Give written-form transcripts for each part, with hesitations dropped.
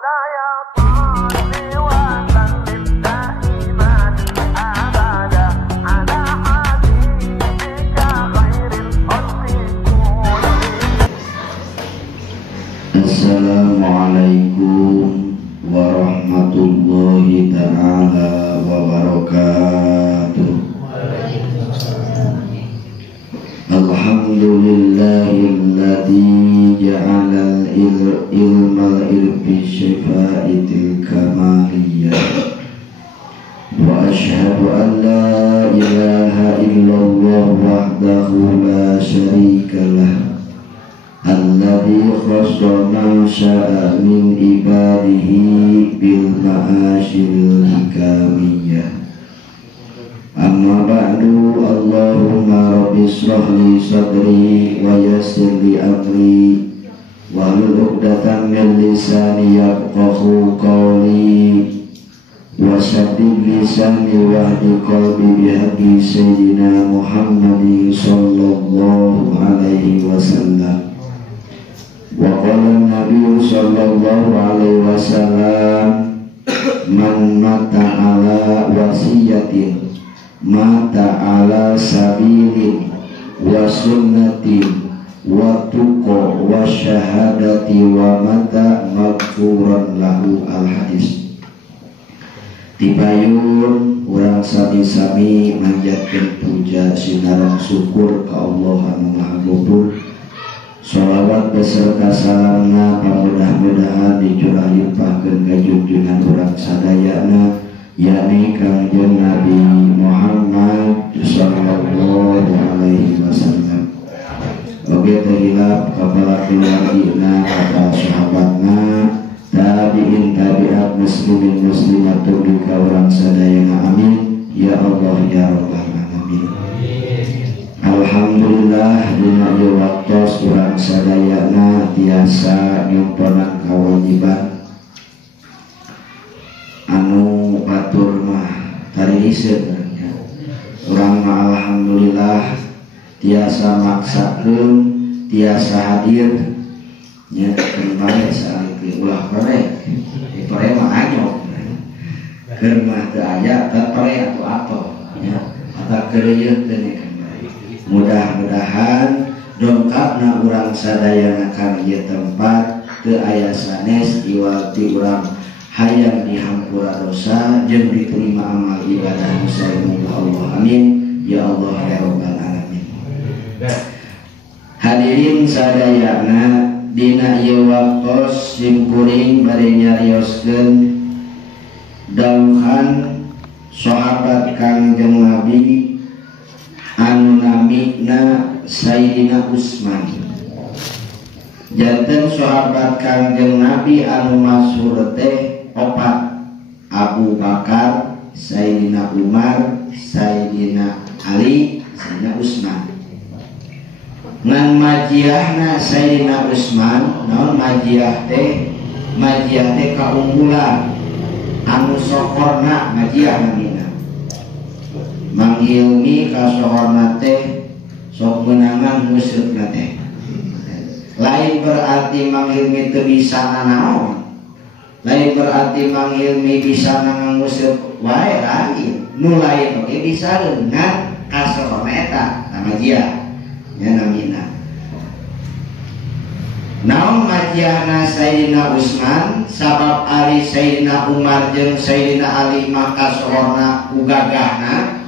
Assalamualaikum warahmatullahi ta'ala wabarakatuh. Alhamdulillahilladzi ja'alal ilmal ilmi syifaitil kamaliyah. Wa asyhadu an la ilaha illallah wahdahu la syarikalah. Alladzi khassa man syaa min ibadihi bil ma'asyil hikamiyah. Amma ba'du, Allahumma rabbi shrah li sadri wa yassir li amri wahlul 'uqdatam min lisani yafqahu qawli wa saddid lisani wahdi qalbi bihaqqi sayyidina Muhammadin sallallahu alaihi wasallam. Wa qala Nabi sallallahu alaihi wasallam, man mata ala wasiyatin mata ala sabilin wa sunnatin wa tuqa wa syahadati wa mata maghfuran lahu. Al hadis. Tibayun urang sami-sami manjatkeun puja sinaran syukur ka Allah anu Maha Luhur. Sholawat beserta salamna pamudah-mudahan dicurah-limpahkeun ka junjungan urang sadayana, yakni Kangjeng Nabi Muhammad sallallahu alaihi wasallam. Oge teh hilap kapala keluargina, para sahabatna, tabi'in tabi'at muslimin muslimatun ka urang sadayana, amin ya Allah ya rabbal alamin. Alhamdulillah dina ieu waktos urang sadayana tiasa nyumpeunan kawajiban anu batur mah tari hiseun. Urang mah alhamdulillah tiasa maksakeun, tiasa hadir nya kembali saeutik ulah korek. Pore mah anyok. Keur mah teu aya teh pore atuh ato nya eta keureuyeun teh. Mudah-mudahan dongkapna urang sadayana ka ieu tempat teu aya sanes iwalti urang hayang dihampura dosa jeung diterima amal ibadah muslimin Allah, amin ya Allah ya rabbal alamin. Hadirin sadayana, dina ieu waktos simkuring bade nyarioskeun dawuhan sahabat Kangjeng Nabi anu namina Sayyidina Utsman. Janten sahabat Kangjeng Nabi anu masyhur teh opat: Abu Bakar, Sayyidina Umar, Sayyidina Ali, Sayyidina Utsman. Ngan majiahna Sayyidina Utsman, naon majiah teh? Majiah teh kaunggulan anu sokorna majiah namina. Manghilmi kasohorna teh sok menangan musyrikna teh. Lain berarti manghilmi teu bisa nanaon. Lain berarti manghilmi bisa nangan musyrik wae lain. Nu lain oge bisa dengan kasohorna eta majiah nya namina. Naon majiahna Sayyidina Utsman? Sabab ari Sayyidina Umar jeung Sayyidina Ali mah kasohorna ugagahna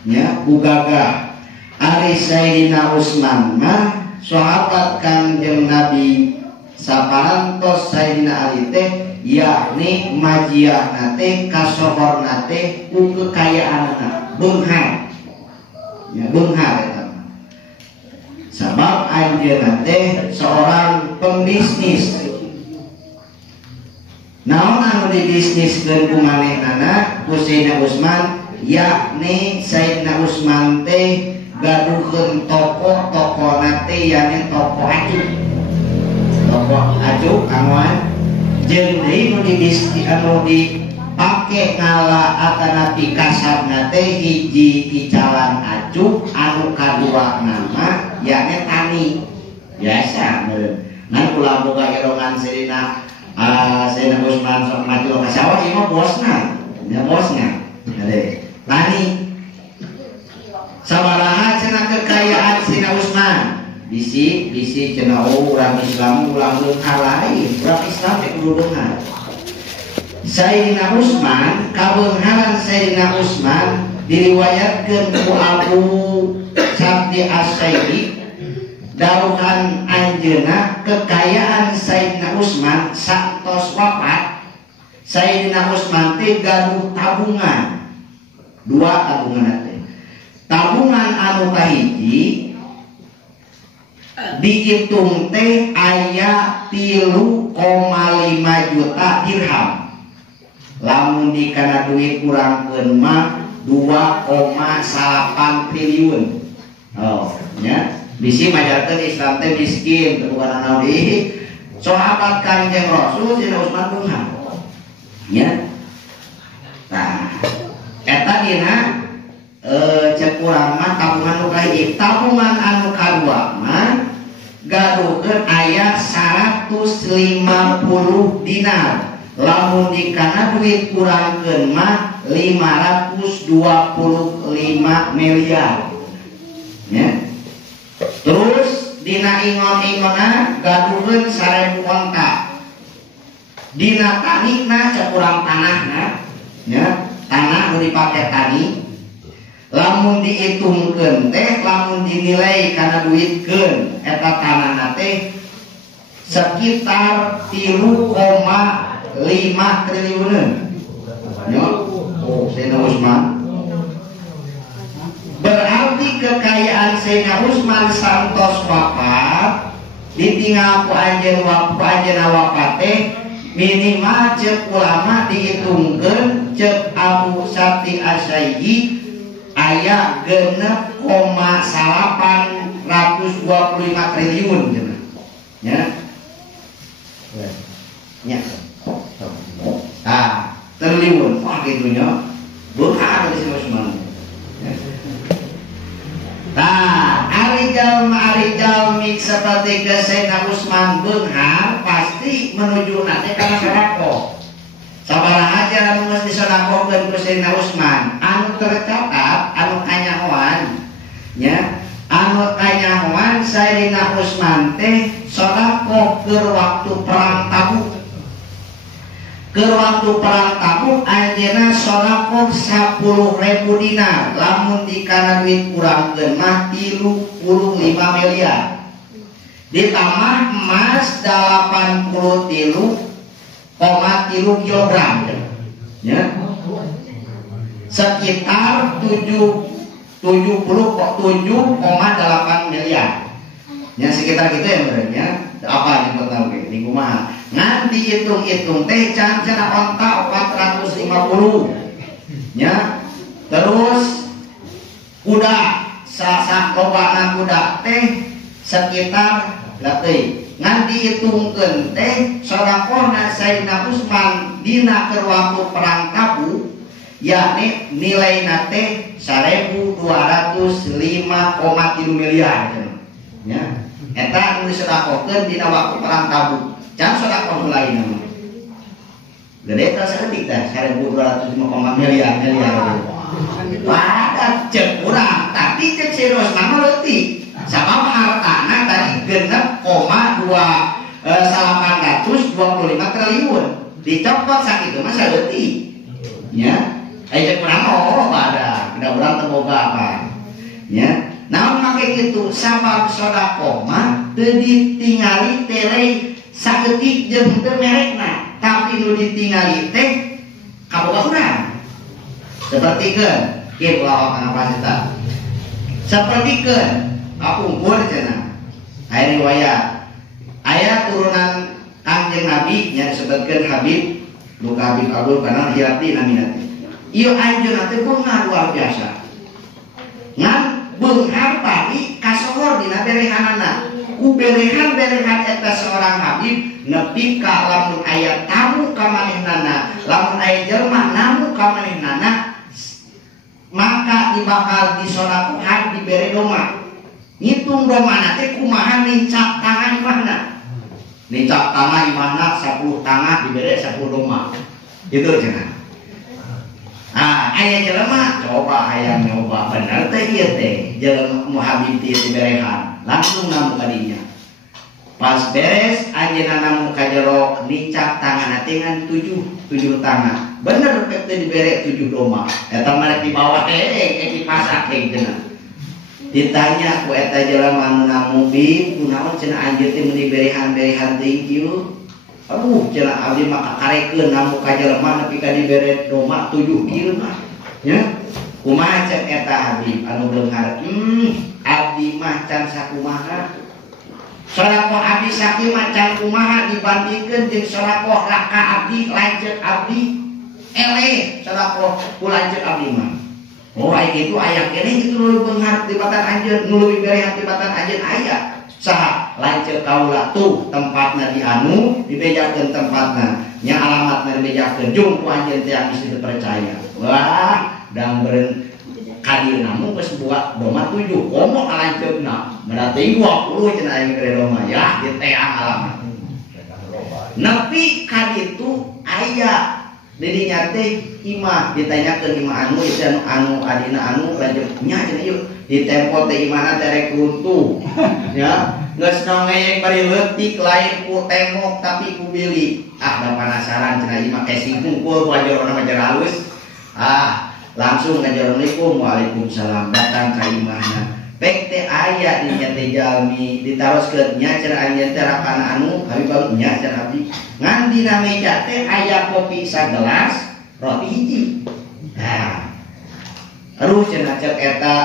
nya ugagah. Ari Sayyidina Utsman mah sahabat Kangjeng Nabi saparantos Sayyidina Ali teh, yakni majiahna teh kasohorna teh ku kekayaanna beunghar nya beunghar eta. Sabab anjeunna teh seorang pembisnis. Naon anu dibisniskeun ku manehnana ku Sayyidina Utsman? Yakni Sayyidina Utsman teh gaduhkeun toko nate yakni toko acuh angwan jeung deui nu dibisnis anu dipake ngalaatana pikasarna teh hiji icalan acuh, anu kadua nama yakni tani biasa meureun. Ngan ulah boga erongan Sayyidina Sayyidina Utsman sok mati ka sawah ieu mah bosna. Ya bosnya. Ade. Tani. Sabaraha cenah kekayaan Sayyidina Utsman? Bisi cenah urang Islam ulang hal lain. Urang Islam teh kudu beunghar. Sayyidina Utsman, kabeungharan Sayyidina Utsman diriwayatkeun ku Abu Sabdi As-Saidi dauhan anjeunna kekayaan Sayyidina Utsman saktos wafat Sayyidina Utsman teh gaduh tabungan. Dua tabungan teh. Tabungan anu kahiji dihitung teh aya 3,5 juta dirham. Lamun dikana duit kurangkeun mah 2,8 triliun. Oh, nya bisi majarkeun Islam teh miskin, teu bukan naon deui. Sahabat Kanjeng Rasul Sayyidina Utsman beunghar. Ya. Nah, eta dina cek urang mah tabungan nu kahiji, tabungan anu kadua mah gaduhkeun aya 150 dinar. Lamun dikana duit kurangkeun mah 525 miliar. Ya. Terus dina ingon-ingona gaduhkeun 1000 onta. Dina tanina cek urang tanahna, ya, tanah nu dipake tani. Lamun dihitungkeun teh, lamun dinilai kana duitkeun eta tanahna teh sekitar 3,5 triliunan. Ya. Oh, Sayyidina Utsman. Berarti kekayaan Sayyidina Utsman santos wafat ditinggal ku anjeunna wafat teh minimal cek ulama dihitungkeun cek Abu Sabti As-Saidi aya 6,825 triliun cenah. Ya. Ya. Ah, triliun. Wah gitunya. Beunghar dari Utsman. Nah, ari jalmi seperti ke Sayyidina Utsman beunghar pasti menuju nanti kana sodaqoh. Sabaraha aja anu geus disodaqohkeun ku Sayyidina Utsman, anu tercatat, anu kanyahoan, nya, anu kanyahoan Sayyidina Utsman teh sodaqoh keur waktu perang Tabuk. Keur waktu perang Tabuk anjeunna sodaqoh 10.000 dinar, lamun dikana duit kurangkeun mah 35 miliar. Ditambah emas 83,3 kilogram, ya, sekitar 7,8 miliar. Ya sekitar gitu ya berarti. Apa yang tahu ke? Di kumaha? Ngan dihitung-hitung teh can onta 450. Ya. Terus kuda sasak lobana kuda teh sekitar latih. Ngan dihitungkeun teh sodaqohna Sayyidina Utsman dina keur waktu perang Tabuk yakni nilaina teh 1.205,3 miliar. Ya. Eta anu disodaqohkeun dina waktu perang Tabuk. Can sodaqoh lain mah. Gede ka saeutik teh 1.205 miliar. Pada cek urang, tapi cek si Utsman mah leutik. Sabab hartana tadi 6,825 triliun. Dicopot sakitu mah saeutik. Ya. Cek urang mah pada, da urang teu boga apa. Ya. Namun make gitu sabab sodaqoh mah teu ditingali tere saeutik jeung teu merekna, tapi nu ditingali teh kaboga urang. Sapertikeun kieu lawak ngapasita. Sapertikeun kapungkur cenah. Aya riwayat aya turunan Kanjeng Nabi nya disebutkeun Habib Luka Habib Abdul Kanar Hirati namina teh. Ieu anjeunna teh beunghar luar biasa. Ngan beunghar tadi kasohor dina berehanana. Ku berehan eta seorang Habib nepi ka lamun aya tamu ka manehnana, lamun aya jelema namu ka manehnana, maka dibakal disodaqohan dibere doma. Ngitung domana teh kumaha nincak tangan imahna. nicak tanah imana 10 tanah diberi 10 domba itu cenah. Aya jelema coba aya nyoba bener teh ieu teh jelema mu Habib teh diberehan langsung namu kadinya pas beres anjeunna namu ka jero nicak tangan dengan 7 tangan bener teh dibere 7 domba eta mah di bawah teh dipasak cenah. Ditanya ku eta jelema anu namu Bib kunaon cenah anjeun teh mun diberehan thank you. Aduh cenah abdi mah kakarekeun namu ka jelema nepi ka dibere domba 7 ieu mah nya kumaha cek eta Habib anu beunghar abdi mah can sakumaha sodaqoh abdi sakieu mah can kumaha dibandingkeun jeung sodaqoh raka abdi lanceuk abdi eleh sodaqoh ku lanceuk abdi mah. Oh aya kitu aya keneh kitu nu beunghar tibatan anjeun nu leuwih berehan tibatan anjeun aya. Saha lanceuk kaula tuh tempatna di anu dibejakeun tempatna nya alamatna dibejakeun jung ku anjeun teh geus dipercaya. Wah dang beureun kadirna mung geus buat doma 7 komo kalanceukna berarti 20 cenah aya kere doma ya di teang alamat. Nepi ka ditu aya didinya teh imah ditanyakeun imah anu anu adina anu lanjut nya cenah ieu di tempo teh imana terek runtuh ya geus nongeyeng bari leutik lain ku tembok tapi ku bilik da penasaran cenah ieu mah kesing kungkul ku ajarona mah halus langsung ngajaronikum waalaikumsalam datang ka imahna pek teh aya di nya teh jalmi ditaroskeun nya cenah anjeun teh rakana anu Habib nya cenah abdi ngan dina meja teh aya kopi sagelas roti hiji aduh cenah cek eta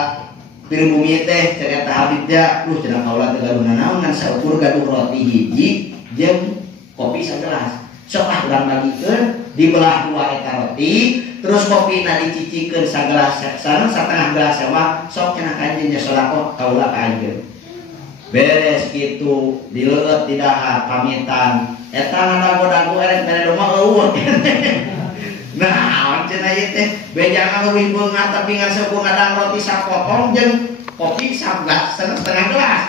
piring bumi teh cek eta Habib da cenah kaula teh gaduh naon ngan saukur gaduh roti hiji jeung kopi sagelas sok urang bagikeun dibelah 2 eta roti terus kopina dicicikeun sagelas sareng satengah gelas mah sok cenah kanjeun nya sodaqoh kaula ka anjeun beres kitu dileueut di dahar pamitan eta ngadago-dago erek mere domah eueuh nah cenah ieu teh bejangan leuwih beungat tapi ngaseukeun ngadang roti sapotong jeung kopi sagelas setengah gelas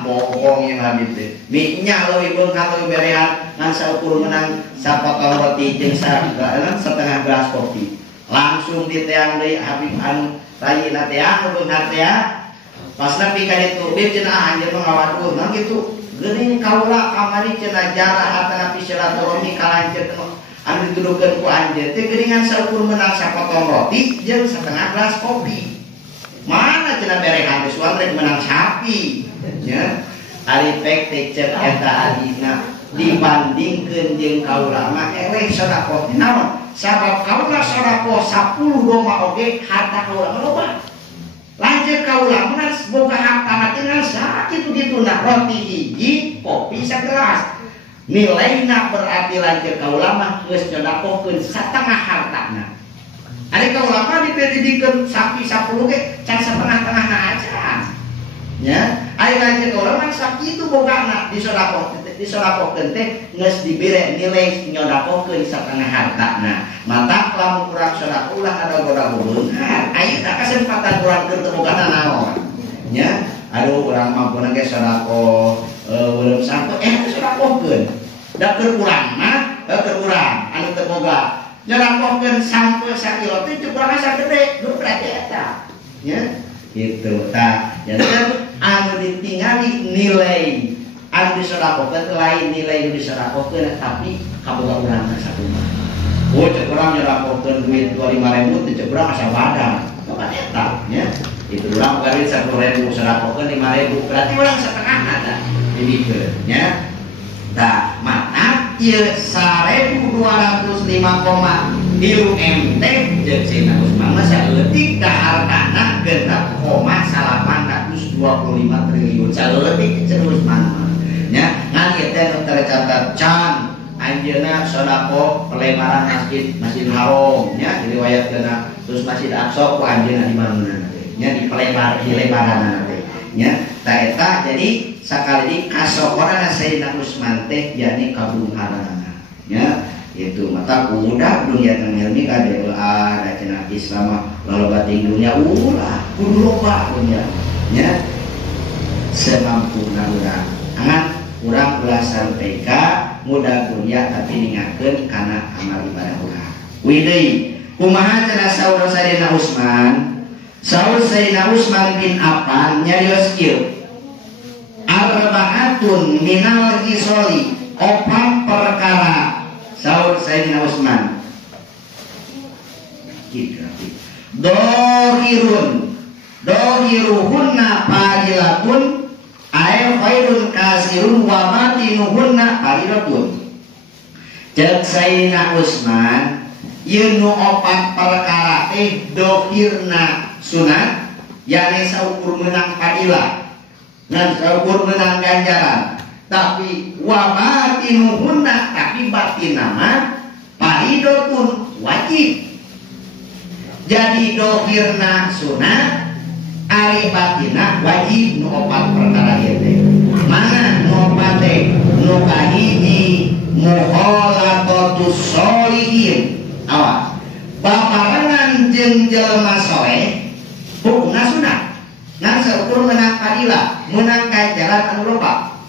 bohong yang Habib teh miknya leuwih beungat leuwih berehan ngan saukur menang sapotong roti jeung setengah gelas kopi langsung diteang deui Habib anu rayina teang beungat teh pas nepi ka ditu Bib cenah anjeun mah ngawadul mah kitu geuning kaula kamari cenah jarah atana pi silaturahmi kalanceuk anu dituduhkeun ku anjeun teh geuningan saukur menang sapotong roti jeung setengah gelas kopi mana cenah berehan geus rek menang sapi nya ari pek teh cek eta adina dibandingkeun jeung kaula mah eleh sodaqoh naon sabab kaula sodaqoh 10 domba oge harta kaula loba lanceuk kaula mah boga harta teh sakitu-kituna roti hiji kopi sagelas nilaina berarti lanceuk kaula mah geus sodaqohkeun satengah hartana ari kaula mah dipedidikeun sapi 10 ge can setengah-tengahna aja nya ari lanceuk kaula mah sakitu bogana disodakohkeun teh geus dibere nilai nyodakohkeun satengah hartana mata lamun urang sodakoh ulah ada goda beunghar ayeuna kasempatan urang keur teu bogana naon nya aduh urang mampu ge sodakoh uleuh sampe sodakohkeun da keur urang mah keur urang anu teu boga nyodakohkeun sampe sakilo teh cukup asa gede berarti eta nya kitu tah jadi anu ditingali nilai anu disodakohkeun lain nilai nu disodakohkeun tapi kaboga urang sakumaha cek urang nyodakohkeun duit 25.000 teh cek urang asa badan kapan eta nya itu urang bukan duit 10.000 sodakohkeun 5.000 berarti urang setengahna tah dibikeun nya tah mata ieu 1.205,3 M teh jeung Sayyidina Utsman mah saeutik ka hartana 6,825 triliun saeutik jeung Utsman nya ngan ieu teh tercatat can anjeunna sodaqoh pelebaran Masjid Haram nya diriwayatkeun terus Masjid Aqsa ku anjeunna di mana nya dilebaran teh nya ta eta jadi sakali kasokoran Sayyidina Utsman teh yani kabungharana nya itu mata udah dunia ilmi kade ada cenah Islam lalu bating dunia ulah kudu loba dunia nya semampuna urang angan urang ulah sampaikan mudah kuliah tapi ningakeun kana amal ibadah urang. Wideuy, kumaha cara saur Sayyidina Utsman? Saur Sayyidina Utsman bin Affan nyarios kieu. Arba'atun minal hisoli, 4 perkara saur Sayyidina Utsman. Dohiruhunna fadilatun ay khairun kasirun wa batinuhunna fadilatun. Cek Sayyidina Utsman yeun nu 4 perkara teh dohirna sunat yakni saukur menang fadilah dan saukur menang ganjaran, tapi wa batinuhunna tapi batinna mah fadilatun wajib. Jadi dohirna sunat ari batina wajib nu 4 perkara ieu teh. Mana nu 4 teh? Nu kahiji mukhalafatus sholihin. Awas. Babarengan jeung jelema saleh hukumna sunat. Ngan seukur meunang fadilah, meunang ganjaran anu loba.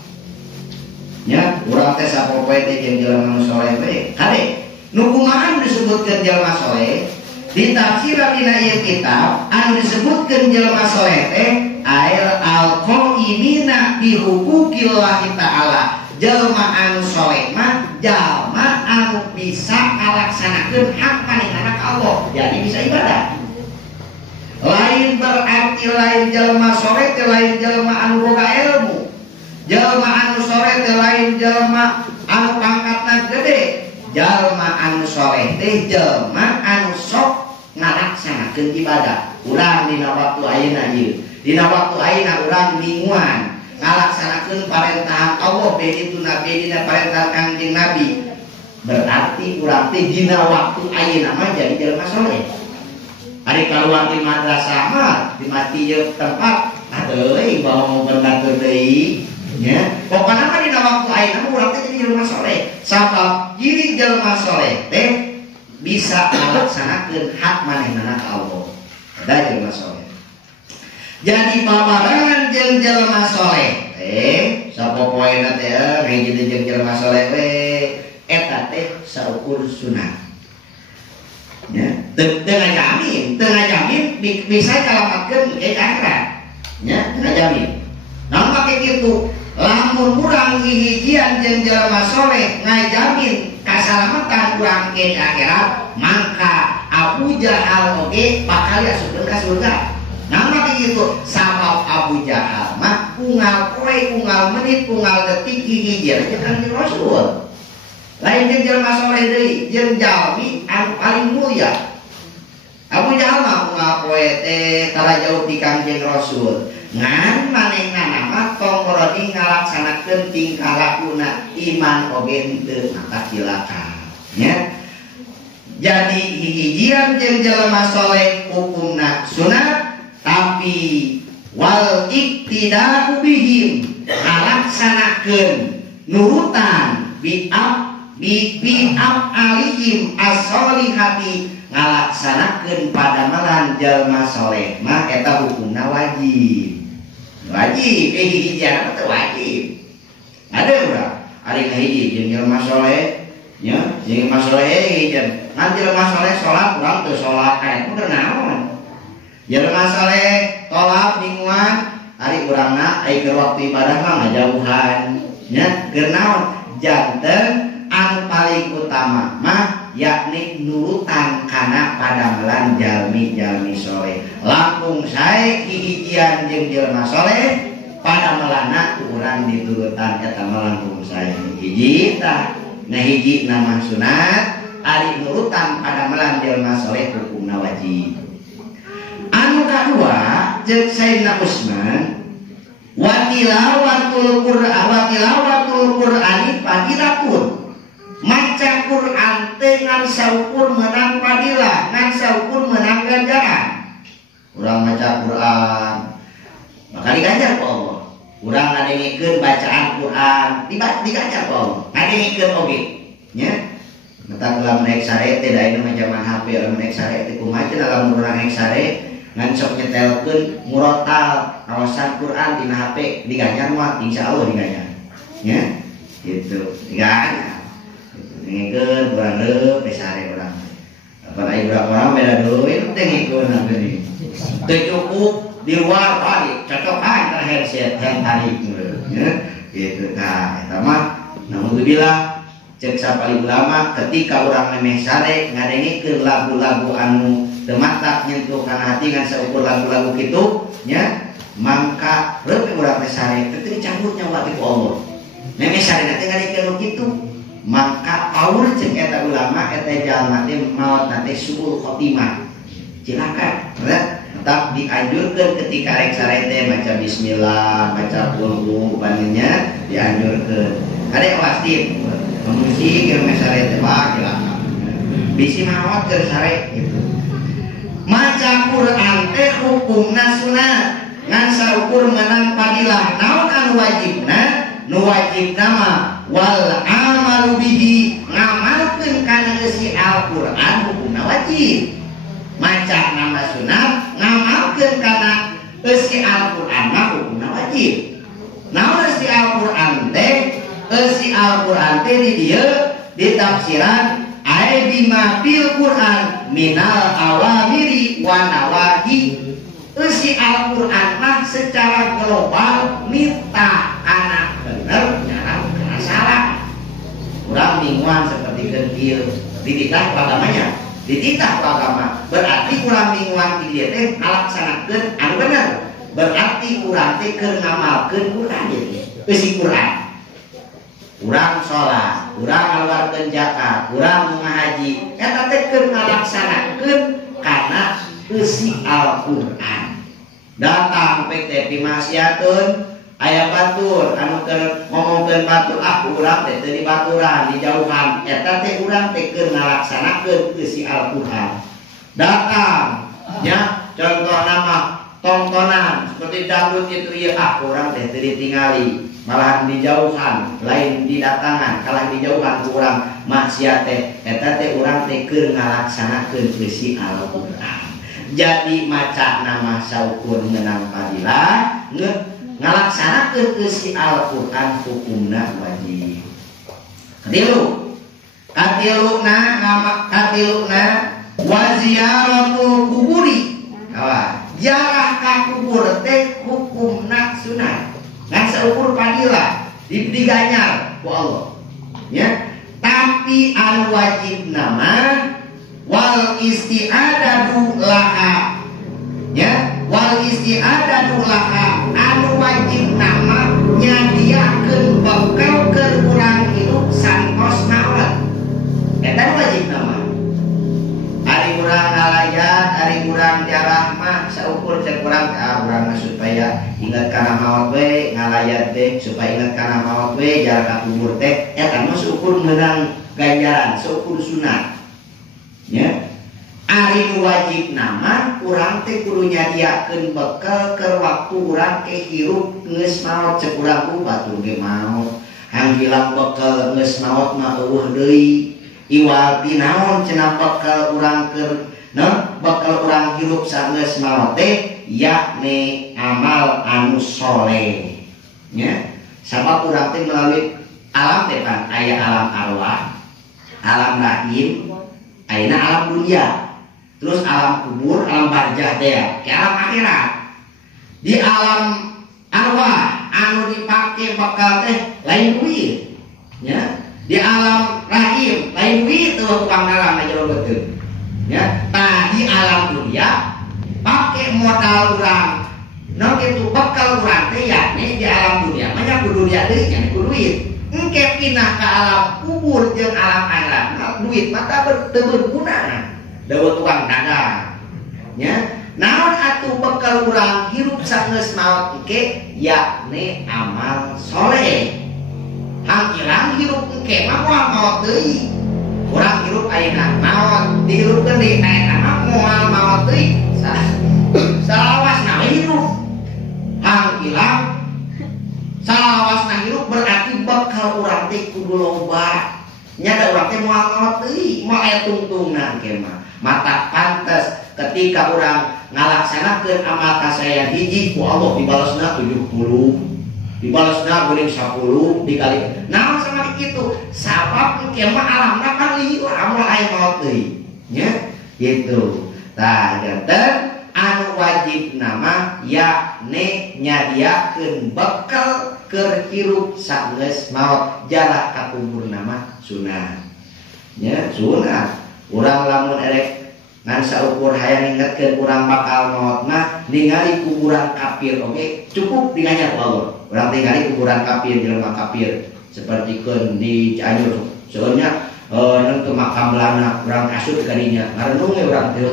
Nya, urang teh sapopoe teh jeung jelema anu saleh we. Kade, nu kumaha disebutkeun jelema saleh? Di tafsir dina ieu kitab anu disebutkeun jelema saleh teh ail al-qaimina bi huquqillahi ta'ala. Jelema anu saleh mah jalma anu bisa ngalaksanakeun hak manehna ka Allah, jadi bisa ibadah. Lain berarti lain jelema saleh teh lain jelema anu boga ilmu. Jelema anu saleh teh lain jelema anu pangkatna gede. Jalma anu soleh teh jalma anu sok ngalaksanakeun ibadah. Urang dina waktu ayeuna ieu, dina waktu ayeuna urang bingungan ngalaksanakeun parentahan Allah begitu nabi dina parentahan Kangjeng Nabi. Berarti urang teh dina waktu ayeuna mah jadi jalma soleh. Ari kaluar di madrasah mah di mati ieu tempat adeuy bawa bener deui. Ya, pokoknya mah dina waktu ayeuna urang teh jadi jelema saleh. Sabab diri jelema saleh teh bisa melaksanakeun hak manehna ka Allah. Da jelema saleh. Jadi babarengan jeung jelema saleh teh sapopoena teh hiji jeung jelema saleh we eta teh saukur sunat. Ya, teu ngajamin bisa kalamatkeun ke akhirat. Ya, ngajamin. Namun make kitu lamun urang hijian jeung jelema saleh ngajamin kasalamatan urang ke akhirat, maka Abu Jahal oge bakal asukeun ka surga. Namun kitu sabab Abu Jahal mah unggal poe, unggal menit, unggal detik hijian jeung Kanjeng Rasul. Lain jeung jelema saleh deui, jeung jalmi anu paling mulia. Abu Jahal mah unggal poe teh tara jauh di Kanjeng Rasul. Ngan manehna nama tongkorodi ngalaksanakeun tingkah lakuna iman oge teu maka cilaka. Ya. Jadi hijian jeung jelema saleh hukumna sunat tapi wal iktida'u bihim ngalaksanakeun nurutan bi alihim as-solihati ngalaksanakeun padamelan jelema saleh mah eta hukumna wajib. Wajib, hijian teh wajib. Ada urang ari hiji jeung jelema saleh nya, jeung jelema saleh hijian. Ngan jelema saleh salat urang teu salat aya kudu naon. Jelema saleh tolak mingguan ari urangna aya keur waktu ibadah mah ngajauhan. Nya, keur naon? Janten anu paling utama mah yakni nurutan kana padamelan jalmi-jalmi saleh. Langkung sae hijian jeung jelema saleh padamelana urang diturutan eta mah langkung sae. Hiji tah, nah hiji nama sunat, ari nurutan padamelan jelema saleh hukumna wajib. Anu kadua jeung Sayyidina Utsman wa tilawatul Qur'ani fadilatun. Maca Quran teh ngan saukur menang fadilah, ngan saukur menang ganjaran. Urang maca Quran maka diganjar ku Allah. Urang ngadengikeun bacaan Quran diganjar ku Allah. Ngadengikeun oge nya. Mata dalam naik sare teh da ieu mah zaman HP lamun naik sare teh kumaha cenah lamun urang naik sare ngan sok nyetelkeun murotal kawasan Quran dina HP diganjar mah insyaallah diganjar. ya gitu enggak ngikut orang deh pesare orang apalagi berapa orang beda dulu itu ngikut nanti nih cukup di luar tadi cocok terakhir yang tadi ya gitu nah sama namun bilang cek sapali ulama ketika orang memeh sare ngadengikeun lagu-lagu anu teu matak nyentuh kana hati ngan saukur lagu-lagu kitu nya mangka reupe urang teh sare teu dicabut nyawa ti ku Allah memeh sare teh ngadengikeun kitu maka aur cek eta ulama eta jalma teh maot teh suul khotimah cilaka tetap dianjurkan ketika rek sare teh maca bismillah maca qul banenya dianjurkan kadek pasti memuji keur sare teh wah cilaka bisi maot keur sare gitu maca Quran teh hukumna sunat ngan saukur menang fadilah naon anu wajibna nu wajibna mah wal amalu bihi ngamalkeun kana isi Al-Qur'an hukumna wajib maca nama sunat ngamalkeun kana isi Al-Qur'an mah hukumna wajib naon isi Al-Qur'an teh isi Al-Qur'an teh di dieu di tafsiran ai bima fil Qur'an minal awamiri wa nawahi isi Al-Qur'an mah secara global minta kana bener nyarang kana salah urang mingguan seperti kieu dititah agamanya dititah agama berarti urang mingguan di dieu teh ngalaksanakeun anu bener berarti urang teh keur ngamalkeun Qur'an isi Qur'an urang sholat, urang ngaluarkeun zakat, urang ngahaji, eta teh keur ngalaksanakeun kana isi Al-Qur'an. Datang pek teh pimasiateun aya batur anu keur ngomongkeun batur urang teh teu dibaturan dijauhan, eta teh urang teh keur ngalaksanakeun isi Al-Qur'an. Datang nya contohna mah tontonan seperti dangdut itu ieu urang teh teu ditingali malahan dijauhan lain didatangan kalah dijauhan ku urang maksiat teh eta teh urang teh keur ngalaksanakeun isi Al-Qur'an jadi maca nama saukur menang fadilah ngalaksanakeun isi Al-Qur'an hukumna wajib katiluna wa ziyaratul kuburi ziarah ka kubur teh hukumna sunat ngan seukur fadilah diganyar ku Allah ya tapi anu wajib nama wal isti'adatu laha ya wal isti'adatu laha anu wajib nama nyadiakeun bekal keur urang hirup santos naon eta wajib nama ari urang ngalayat ari urang jarah mah saukur cek urang urang supaya ingat kana maot we ngalayat teh supaya ingat kana maot we jarah ka kubur teh eta mah seukur meunang ganjaran seukur sunat nya ari nu wajib nama urang teh kudu nyadiakeun bekal keur waktu urang ke hirup geus maot cek urang ku batur ge maot hang hilang bekal geus maot mah eueuh deui iwal pinaon cenah bekal urang keur bekal urang hirup sageus maot teh yakni amal anu soleh nya sabab urang teh melalui alam teh kan aya alam arwah alam rahim ayeuna alam dunia terus alam kubur alam barzah teh ke alam akhirat di alam arwah anu dipake bekal teh lain duit nya di alam rahim lain duit tuh tukang dalam aja lo betul ya nah di alam dunia pakai modal urang nah itu bekal urang teh yakni di alam dunia banyak ku dunia deui nya ku duit engke pindah ke alam kubur jeung alam akhirat nah duit mata teu berguna dawa tukang dagang nya naon atuh bekal urang hirup sageus maot engke yakni amal soleh hang ilang hirup engke mah moal maot deui urang hirup ayeuna maot dihirupkeun deui eta mah moal maot deui salawasna hirup hang ilang salawasna hirup berarti bekal urang teh kudu loba nya da urang teh moal maot deui moal aya tungtungna engke mah mata pantes ketika urang ngalaksanakeun amal kasayan hiji ku Allah dibalosna 70 dibalasna geuning 10 dikali. Naon sama kitu? Sabab kieu mah alamna kan liur amal aya maot deui. Nya gitu. Tah janten anu wajib nama yakni nyadiakeun bekal keur hirup sageus maot jarak ka kubur nama sunat. Nya sunat. Urang lamun erek ngan saukur hayang ngingetkeun urang bakal maot mah ningali kuburan kafir oge cukup diganyar ku Allah. Urang ningali kuburan kafir jelema kafir sapertikeun di Cianjur. Soalnya nentu makam belana urang kasut ka dinya. Ngarenung ge urang teu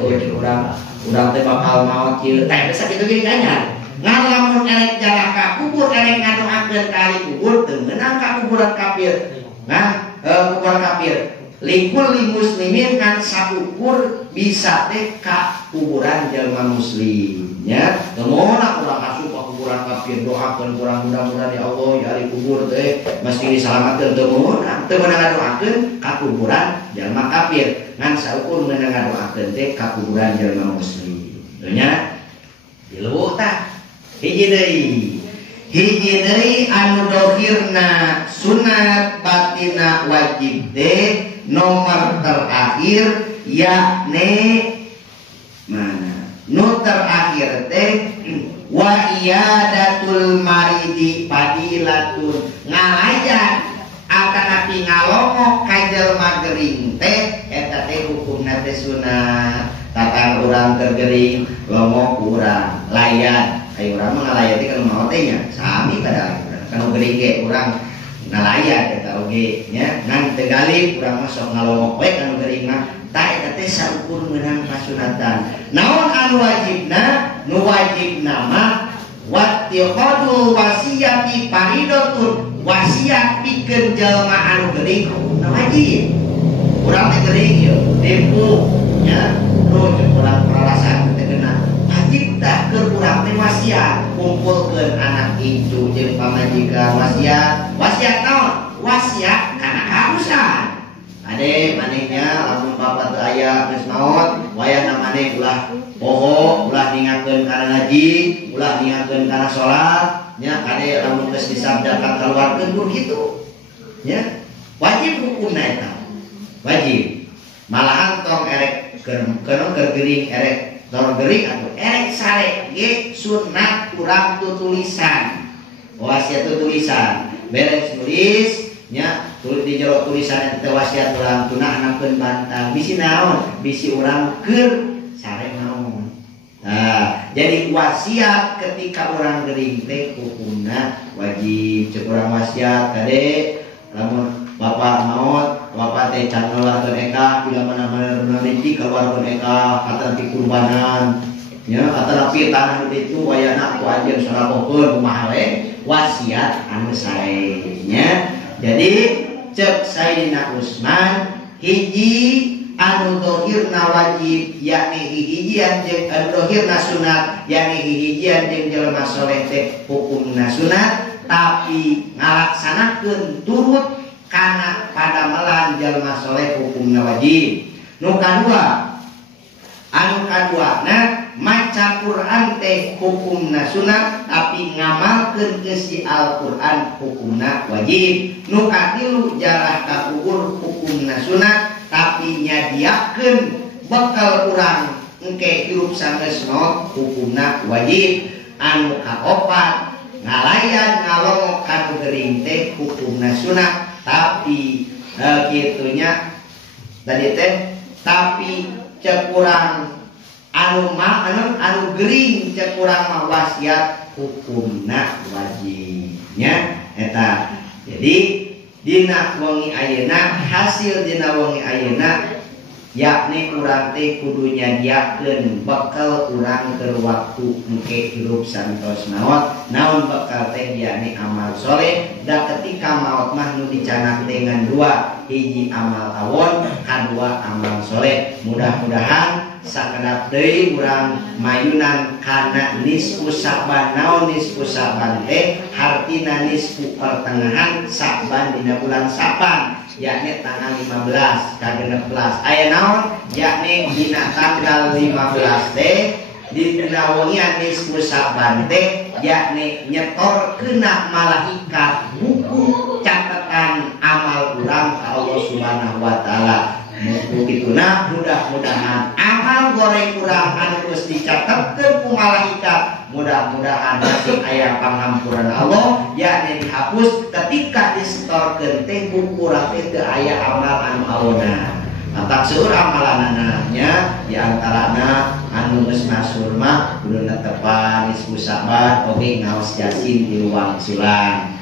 urang teh bakal maot kieu teh bisa kitu ge diganyar. Ngan lamun erek jarak ka kubur erek ngadoakeun kali kubur teu meunang ka kuburan kafir. Nah, kuburan kafir likul muslimin kan saukur bisa teh ka kuburan jelema muslim nya temona urang asup ka kuburan kafir doakeun urang mudah-mudahan ya Allah ya ari kubur teh mesti disalamatkeun temona teu meunang ngadoakeun ka kuburan jelema kafir ngan saukur meunang ngadoakeun teh ka kuburan jelema muslim nya dileuweuh tah hiji deui anu dohirna sunat batina wajib teh nomor terakhir yakni mana nu terakhir teh wa iyadatul maridi fadilatun ngalayan akan api ngalongok ka jelema gering teh eta teh hukumna teh sunat. Tatang urang keur gering longok urang layan aya urang mah ngalayan teh kana maot teh nya sami padahal kana gering ge urang ngalayan eta oge nya ngan teu galib urang mah sok ngalongok we anu geuring mah tah eta teh saukur meunang kasunatan. Naon anu wajibna? Nu wajibna mah wattiqadul wasiyati faridatun wasiat pikeun jalma anu geuring na wajib. Urang teh geuring ieu tempo nya terus urang peralasan teh geuna wajib tah keur urang teh wasiat kumpulkeun anak incu jeung pamajikan wasiat naon? Wasiat kana kausan. Ade manehnya lamun bapak teu aya geus maot wayahna maneh ulah poho ulah ningakeun kana ngaji ulah ningakeun kana salat nya kade lamun geus disabdakan kaluarkeun kudu kitu nya wajib hukumna eta wajib malahan tong erek keur geuring erek tor geuring atuh erek sare ge sunat urang tulisan wasiat tulisan beres nulis nya tulis di jero tulisan teh wasiat urang tuna anakeun bantang bisi naon bisi urang keur sare naon. Nah jadi wasiat ketika urang geuring teh hukumna wajib cek urang wasiat kade lamun bapak maot bapak teh can ngeluarkeun eka bila mana-mana nanti keluarkeun eka kata kurbanan nya atarapi tanah itu wayana ku anjeun sarabokeun kumaha we wasiat anu sae nya. Jadi cek Sayyidina Utsman hiji anu dohirna wajib yakni hijian jeung anu dohirna sunat yakni hijian jeung jelema saleh teh hukumna sunat tapi ngalaksanakeun turut kana padamelan jelema saleh hukumna wajib. Nu kadua anu kaduana maca Quran teh hukumna sunat tapi ngamalkeun ke si Al-Qur'an hukumna wajib. Nu katilu jarah ka kubur hukumna sunat tapi nyadiakeun bekal urang engke hirup sanes maot hukumna wajib. Anu kaopat ngalayan ngalongok anu geuring teh hukumna sunat tapi kitunya tadi teh tapi cek urang anu geuring cek urang mah wasiat hukumna wajibnya eta. Jadi dina wengi ayeuna hasil dina wengi ayeuna yakni urang teh kudu nyadiakeun bekal urang keur waktu engke hirup santos naon bekal teh yakni amal soleh da ketika maot mah nu dicanak dengan dua hiji amal awon kadua amal soleh. Mudah-mudahan sakedap deui urang mayunan kana nisfu Sa'ban. Naon nisfu Sa'ban teh hartina nisfu pertengahan Sa'ban dina bulan Sa'ban yakni tanggal 15 ka 16 aya naon yakni dina tanggal 15 teh di nawangian nisfu Sa'ban teh yakni nyetor kena malaikat buku catatan amal urang ka Allah Subhanahu wa taala. Begituna mudah-mudahan amal goreng urang anu geus dicatetkeun ku malaikat mudah-mudahan nanti aya pangampuran Allah yakni dihapus ketika disetorkeun teh buku urang teh teu aya amal anu awona. Matak seueur amalanana nya di antarana anu geus masur mah kudu netepan nisfu Sa'ban oge ngaos Yasin di ruang silang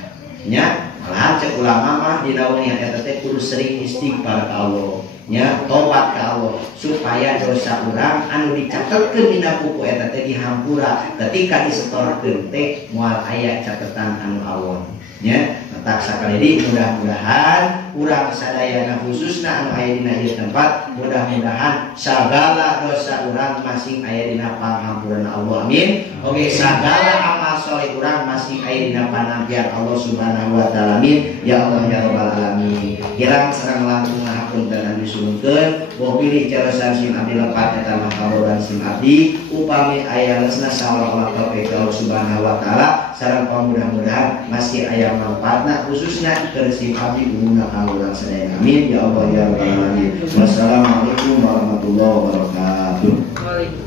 nya. Malahan cek ulama mah dina wengi eta teh kudu sering istighfar ka Allah nya, tobat ka Allah supaya dosa urang anu dicatetkeun dina buku eta teh dihampura ketika disetorkeun teh moal aya catatan anu awon nya. Tak sakali mudah-mudahan urang sadayana khususna anu aya dina ieu tempat mudah-mudahan sagala dosa urang masih aya dina panghampuran Allah amin. Oge sagala amal saleh urang masih aya dina panampian Allah Subhanahu wa taala amin ya Allah ya rabbal alamin. Kirang sareng langkung ngahapunten anu disuwunkeun boh pilih jarasan sim abdi lepat eta makarodan sim abdi upami aya lesna salah taufik Allah Subhanahu wa taala sareng mudah-mudahan masih aya manfaatna khususnya kersim abdi guna kaulah sadaya amin ya Allah ya rabbal alamin. Wassalamualaikum warahmatullahi wabarakatuh.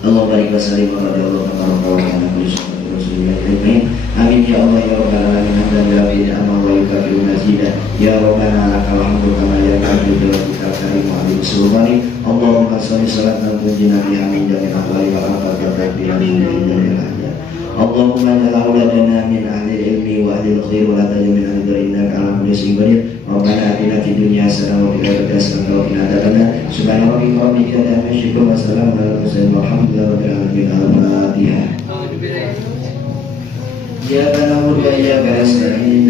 Allah barik wa sallim wa radhiyallahu amin ya Allah ya rabbal alamin. Alhamdulillah amal wa yukafiru mazidah ya rabbana lakal hamdu kama yarqadu kita karim wa bi sulmani. Allahumma shalli salatan tunjina bi amin dari ahli wa afaqat bi amin dari ahli. Allahumma jalla auladana min ahli ilmi wa ahli khair wa la tajal min ahli dar innaka ala kulli syai'in qadir. Rabbana atina fid dunya hasanah wa fil akhirati hasanah wa qina adzabannar. Subhana rabbika rabbil izzati amma yasifun wa salamun alal mursalin walhamdulillahi rabbil alamin. Al-Fatihah. Ya kana wa ya kana sa'in